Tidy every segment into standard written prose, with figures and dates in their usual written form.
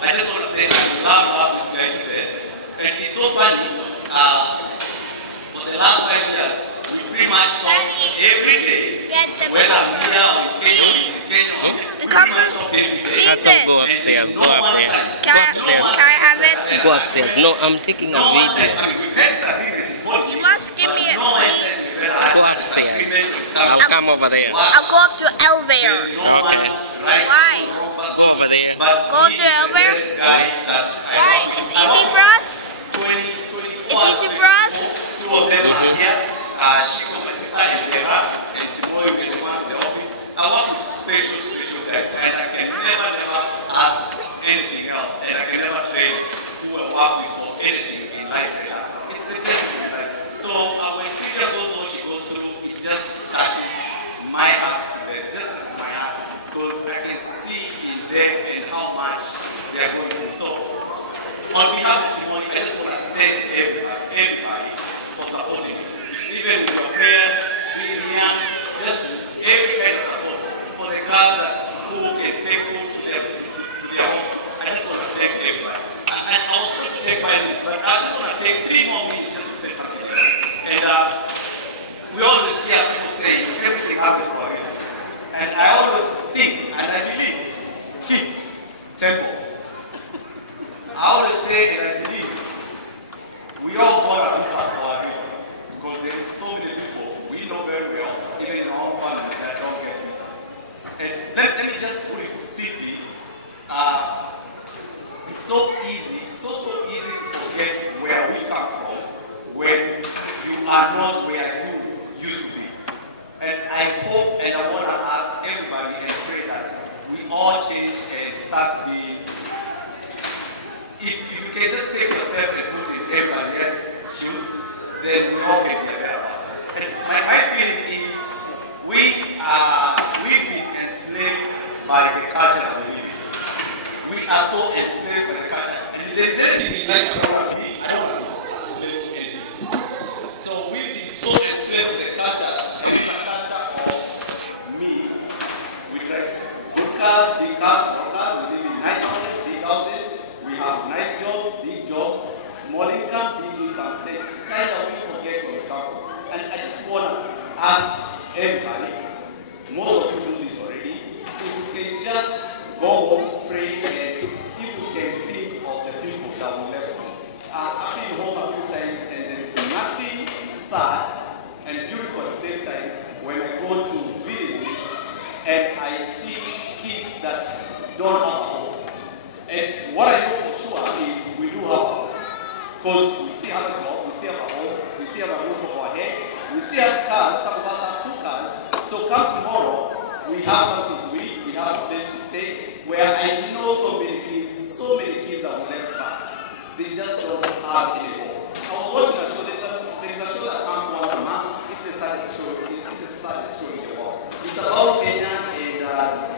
I just want to say I love this guy today. And it's so funny. For the last 5 years, we pretty much talk every day. When I'm here in Kenya, we pretty much talk every day. Let's go upstairs. Go up there. Can I have it? Go upstairs. No, I'm taking a video. You must give me it, please. Go upstairs. I'll come over there. I'll go up to elevator. Okay. Why? Over there. Go up to elevator? Why? It's easy for us? It's easy for us? Two of them are here. She was my sister in Tehran, and tomorrow you're the ones in the office. I work with special guys, and I can never ask anything else, and I can never train who I work with for anything in life. It's the best in life. So when Celia goes what she goes through, it just touches my heart to them, just touches my heart, because I can see in them and how much they are going through. So on behalf of Timothy, I just want to thank everybody for supporting me. Even with your prayers, being here, just every kind of support for the girls that cook and take food to their home. I just want to thank everybody. And I was going to take 5 minutes, but I just want to take 3 more minutes just to say something else. And we always hear people say everything happens for a reason. And I always think, and I believe, keep temple. I always say, and I believe, we all got a visa for a reason. Because there is so many people we know very well, even in our own family, that don't get visas. And let me just put it simply. It's so easy, so easy to forget where we come from when you are not where you used to be. And I hope and I want to ask everybody and pray that we all change and start being. If you can just take yourself and put in everybody else's shoes, then we all can be a better person. And my feeling is we've been enslaved by the culture that we live in. We are so enslaved by the culture. And if there's anything like I don't want to be enslaved to anything. So we've been so enslaved to the culture, and it's a culture of me. We dress good cars, big cars, small cars, we live in nice houses, big houses. We have nice jobs, big jobs, small income, big income. It's kind of we forget where we come from. And I just want to ask everybody, most of you do this already, if you can just go home, pray, and if you can think of the people that we left home. I've been home a few times and there is nothing sad and beautiful at the same time when I go to villages and I see kids that don't have a home. And what I know for sure is we do have a home. Because we still have a job, we still have a home, we still have a roof over our head, we still have cars, some of us have 2 cars. So come tomorrow, we have something to eat, we have a place to stay, where I know so many kids have left back. They just don't have any home. I was watching a show, there is a show that comes once a month. It's the saddest show, it's the saddest show in the world. It's about Kenya and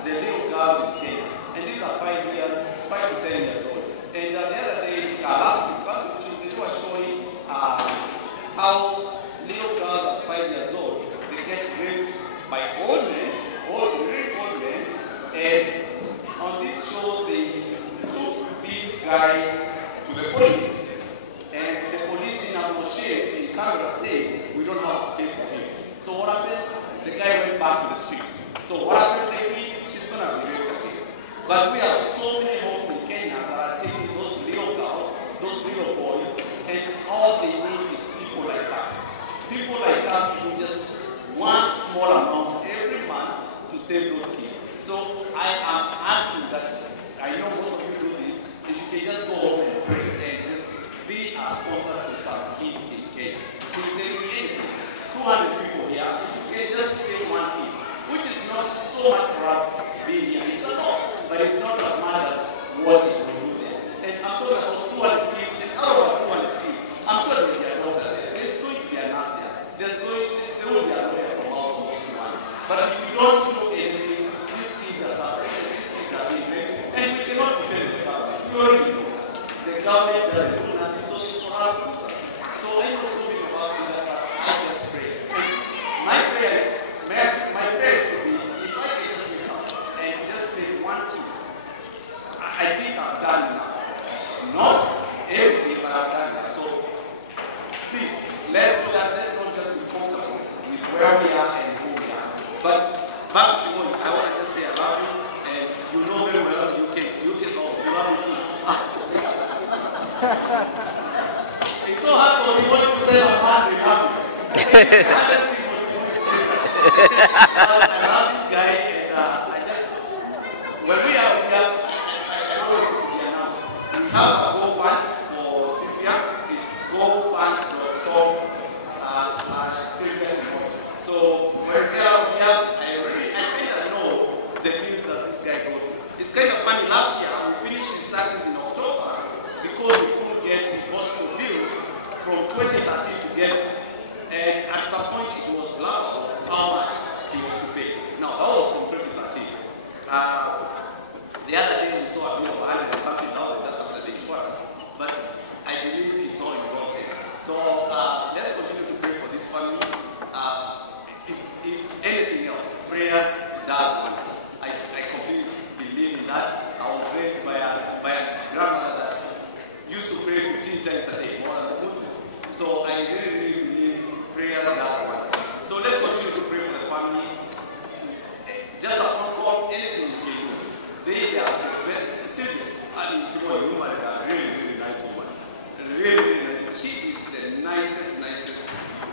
the little girls in Kenya. And these are 5 to 10 years old. And the other day, last week, they were showing how little girls at 5 years old, they get raped by old men, really old men. And on this show, they took this guy to the police. And the police didn't have no shame in camera saying, we don't have space for him. So what happened? The guy went back to the street. So what happened to him? She's going to be raped again. But we have so many homes in Kenya that are taking those little girls, those little boys, and all they need is people like us. People like us who just one small amount every month to save those kids. So I am asking that, I know most of you do this, if you can just go home and pray and just be a sponsor to some kid in Kenya. If there is anything, 200 people here, if you can just save one kid, which is not so much for us being here. It's a lot, but it's not as much as what it will do there. And I'm talking about 200 kids, and out of 200 kids, I'm sure there will be a doctor there. There's going to be a nurse there. There will be a lawyer from all of this one. But if you don't do anything, these kids are suffering, these kids are being raped, and we cannot depend on the government. We already know that. The government doesn't do nothing, so it's for us to do something. So I know so many of us do that, but I just pray. My prayer should be, if I can just wake up and just say one thing, I think I've done enough. Not everything, but I've done enough. So please, let's do that. Let's not just be comfortable with where we are and who we are. But back to Timothy, I want to just say I love you, and you know very well you can oh, you love me too. It's so hard for Timothy to say I'm mad, they love me. I love this guy, and I just, when we are, I don't know if we announced, we have a GoFund for Sylvia. It's gofund.com/Sylvia Timothy. So when we have, I think I know the bills that this guy got. It's kind of funny, last year we finished his taxes in October because we couldn't get his hospital bills from 2013 together. And at some point it was laughable how much he was to pay. Now that was from 2013. The other day we saw a bill of 100 and something thousand, that's after the insurance. But I believe it's all in God's hand. So let's continue to pray for this family. If anything else, prayers does wonders. I completely believe in that. I was raised by a grandmother that used to pray 15 times a day, more than the Muslims. So I really believe prayer does wonders. So let's continue to pray for the family. Just a phone call, anything you can do. They are Sylvia, Timothy, you are a really nice woman. Really nice. She is the nicest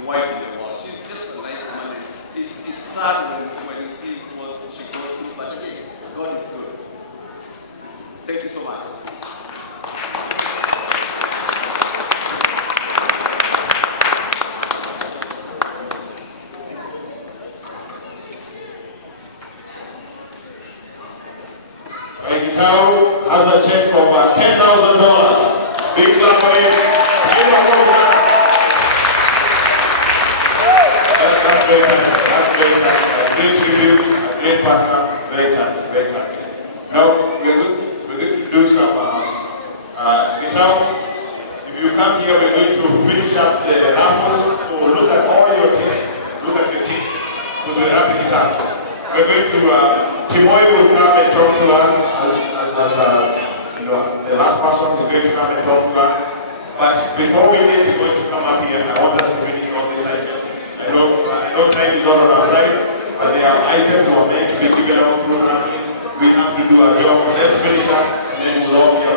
wife in the world. She's just a nice woman. And it's sad when you see what she goes through, but again, God is good. Thank you so much. Gitau has a check of $10,000. Big clap for him. That's great. That's great. A great tribute, a great partner, very talented. Now we're going to do some Gitau. If you come here, we're going to finish up the raffles. So look at all your tickets. Look at your team. Because we're happy Gitau. We're going to Timothy will come and talk to us as the last person is going to come and talk to us. But before we get Timothy to come up here, I want us to finish all these items. I know time is not on our side, but there are items that are meant to be given out through family. We have to do our job. Let's finish up and then we'll all be